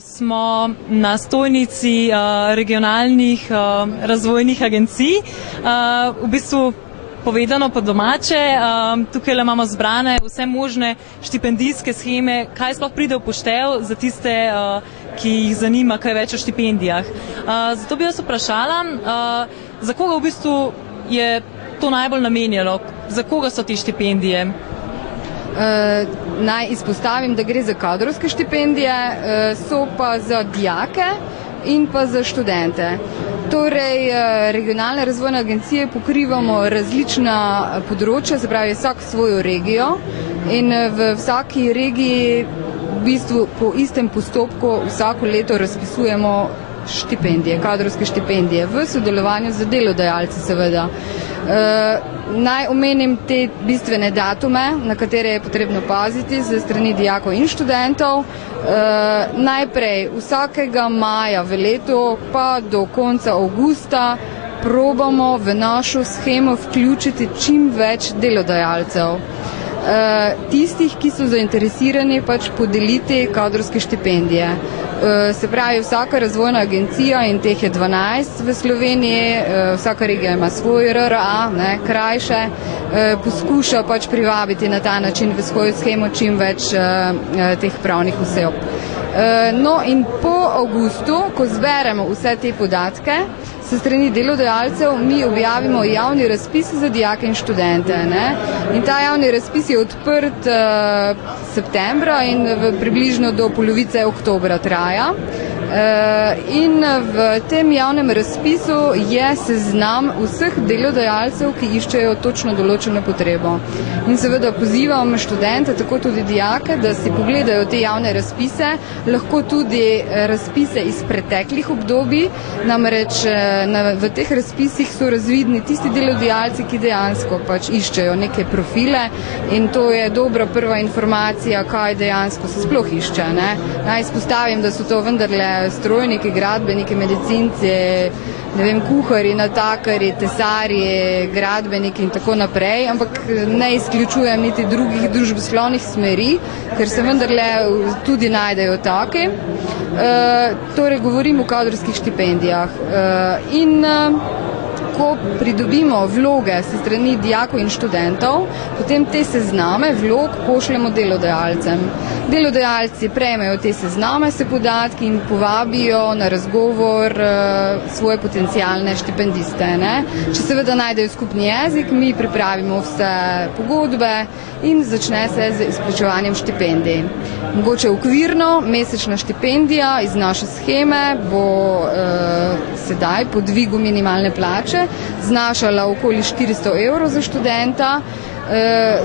Smo na stojnici regionalnih razvojnih agencij. V bistvu povedano po domače, tukaj imamo zbrane vse možne štipendijske sheme, kaj sploh pride v poštev za tiste, ki jih zanima kaj več o štipendijah. Zato bi vas vprašala, za koga v bistvu je to najbolj namenjeno, za koga so te štipendije? Naj izpostavim, da gre za kadrovske štipendije, so pa za dijake in pa za študente. Torej, regionalne razvojne agencije pokrivamo različna področja, se pravi vsak svojo regijo in v vsaki regiji v bistvu po istem postopku vsako leto razpisujemo štipendije, kadrovske štipendije v sodelovanju z delodajalci seveda. Naj omenim te bistvene datume, na katere je potrebno paziti ze strani dijakov in študentov. Najprej vsakega maja v letu pa do konca avgusta probamo v našo shemo vključiti čim več delodajalcev. Tistih, ki so zainteresirani pač podeliti kadrovske štipendije. Se pravi, vsaka razvojna agencija, in teh je 12 v Sloveniji, vsaka regija ima svoj RRA, krajše, poskuša pač privabiti na ta način v svojo shemo čim več teh pravnih oseb. No in po avgustu, ko zberemo vse te podatke, se strani delodajalcev mi objavimo javni razpis za dijake in študente. In ta javni razpis je odprt septembra in približno do polovice oktobra traja. In v tem javnem razpisu je seznam vseh delodajalcev, ki iščejo točno določeno potrebo. In seveda pozivam študente, tako tudi dijake, da si pogledajo te javne razpise, lahko tudi razpise iz preteklih obdobij, namreč v teh razpisih so razvidni tisti delodajalci, ki dejansko pač iščejo neke profile in to je dobra prva informacija, kaj dejansko se sploh išče. Naj izpostavim, da so to vendarle strojniki, gradbeniki, medicinci, kuharji, natakari, tesarji, gradbeniki in tako naprej, ampak ne izključujem niti drugih družboslovnih smeri, ker se vendarle tudi najdejo taki. Torej govorim o kadrovskih štipendijah. In ko pridobimo vloge se strani dijakov in študentov, potem te sezname vlog pošljemo delodajalcem. Delodajalci prejmejo te sezname s podatki in povabijo na razgovor svoje potencialne štipendiste. Če seveda najdejo skupni jezik, mi pripravimo vse pogodbe in začne se z izplačevanjem štipendij. Mogoče okvirno mesečna štipendija iz naše sheme bo sedaj po dvigu minimalne plače znašala okoli 400 evrov za študenta.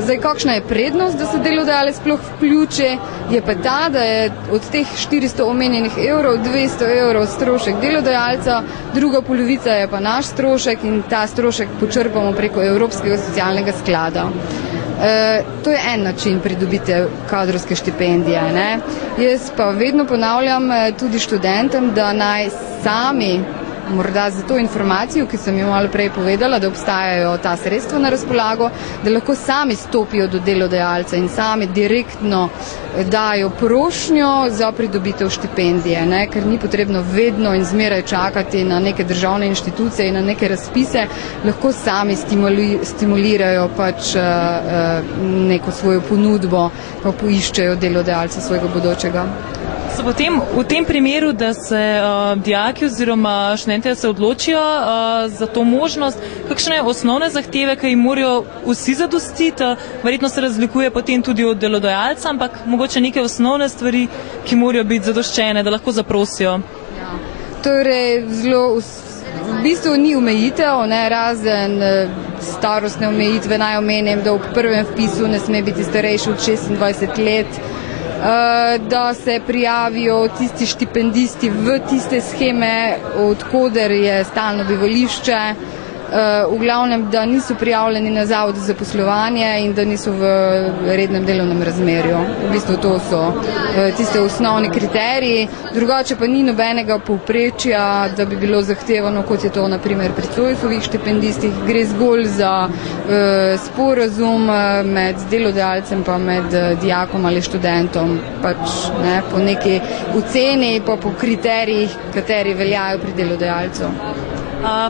Zdaj, kakšna je prednost, da se delodajalec sploh vključi, je pa ta, da je od teh 400 omenjenih evrov 200 evrov strošek delodajalca, druga polovica je pa naš strošek in ta strošek počrpamo preko Evropskega socialnega sklada. To je en način pridobite kadrovske štipendije. Jaz pa vedno ponavljam tudi študentem, da naj sami, morda za to informacijo, ki sem jo malo prej povedala, da obstajajo ta sredstva na razpolago, da lahko sami stopijo do delodajalca in sami direktno dajo prošnjo za pridobitev štipendije, ker ni potrebno vedno in zmeraj čakati na neke državne inštitucije in na neke razpise, lahko sami stimulirajo pač neko svojo ponudbo, pa poiščejo delodajalca svojega bodočega. So potem v tem primeru, da se dijaki oziroma študenti se odločijo za to možnost, kakšne osnovne zahteve, ki jim morajo vsi zadostiti, verjetno se razlikuje potem tudi od delodajalca, ampak mogoče neke osnovne stvari, ki morajo biti zadoščene, da lahko zaprosijo. Torej, v bistvu ni omejitev, razen starostne omejitve, naj omenim, da ob prvem vpisu ne sme biti starejši od 26 let, da se prijavijo tisti štipendisti v tiste sheme, od koder je stalno bivališče, v glavnem, da niso prijavljeni na Zavod za zaposlovanje in da niso v rednem delovnem razmerju. V bistvu to so tiste osnovni kriteriji. Drugače pa ni nobenega povprečja, da bi bilo zahtevano, kot je to naprimer pri Zoisovih štipendistih. Gre zgolj za sporazum med delodajalcem pa med dijakom ali študentom, pač ne, po neki oceni pa po kriterijih, kateri veljajo pri delodajalcu.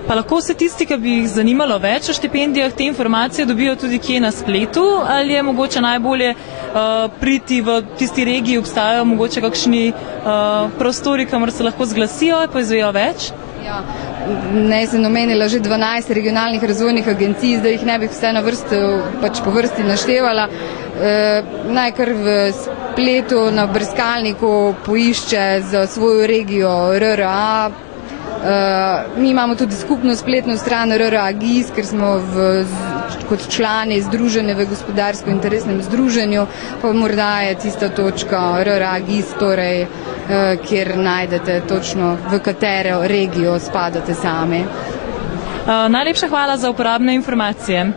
Pa lahko vse tisti, ki bi jih zanimalo več o štipendijah, te informacije dobijo tudi kje na spletu, ali je mogoče najbolje priti v tisti regiji, obstajajo mogoče kakšni prostori, kamor se lahko zglasijo in poizvejo več? Ja, ne, sem omenila že 12 regionalnih razvojnih agencij, zdaj jih ne bi vse na vrsti, pač po vrsti naštevala. Naj kar v spletu na brskalniku poišče za svojo regijo RRA. Mi imamo tudi skupno spletno stran RRA-GIS, ker smo kot člani združene v gospodarsko-interesnem združenju, pa morda je tista točka RRA-GIS, torej, kjer najdete točno, v katero regijo spadate sami. Najlepša hvala za uporabne informacije.